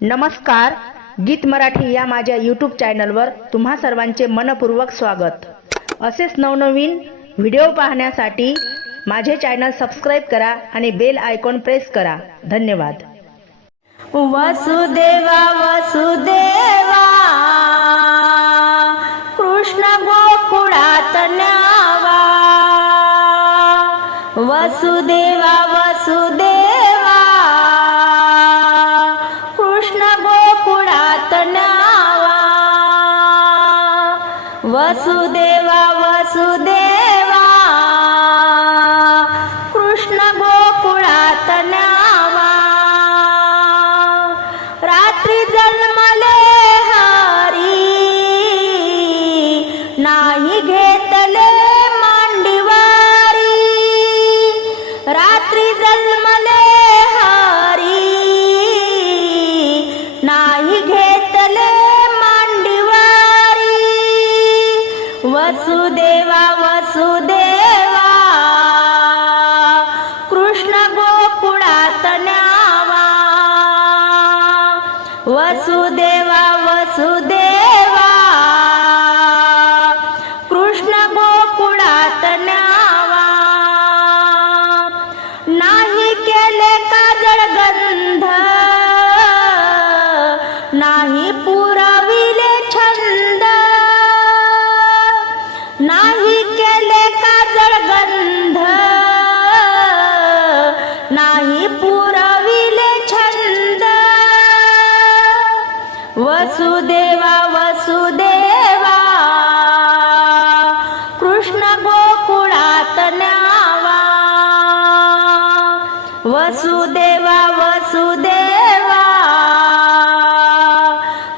नमस्कार गीत मराठी या माझ्या यूट्यूब चॅनलवर तुम्हा सर्वांचे मनपूर्वक स्वागत. असेच नवनवीन व्हिडिओ पाहण्यासाठी माझे चॅनल सबस्क्राईब करा आणि बेल आयकॉन प्रेस करा. धन्यवाद. वसुदेवा वसुदेवा कृष्ण गोकुळात न्यावा. वसुदेवा वसुदेवा वसुदेवा कृष्ण गोकुळात न्यावा. रात्री जन्मले हरी नाही घेतले मांडीवारी. रात्री जन्मले हरी नाही वसुदेवा वसुदेवा कृष्ण गोकुळात न्यावा वसुदेवा वसुदेवा वसुदेवा वसुदेवा कृष्ण गोकुळात न्यावा. वसुदेवा वसुदेवा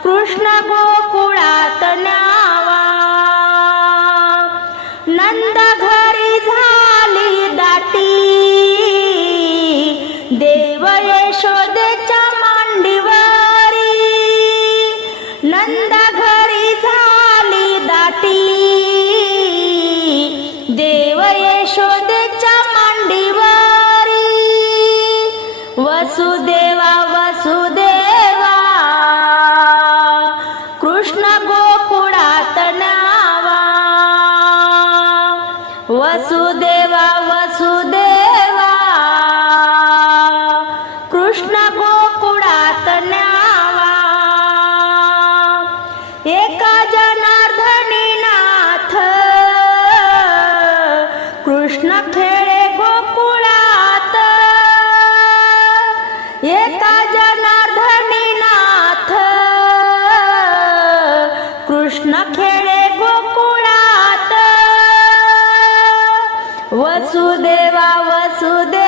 कृष्ण गोकुळात न्यावा. नंद घरी झाली दाटी देव वसुदेवा वसुदेवा कृष्ण गोकुळात नावा वसुदेवा वसुदेवा कृष्ण गोकुळात नावा एका जनार्दनी नाथ कृष्ण खेळे वसुदेवा वसुदेवा.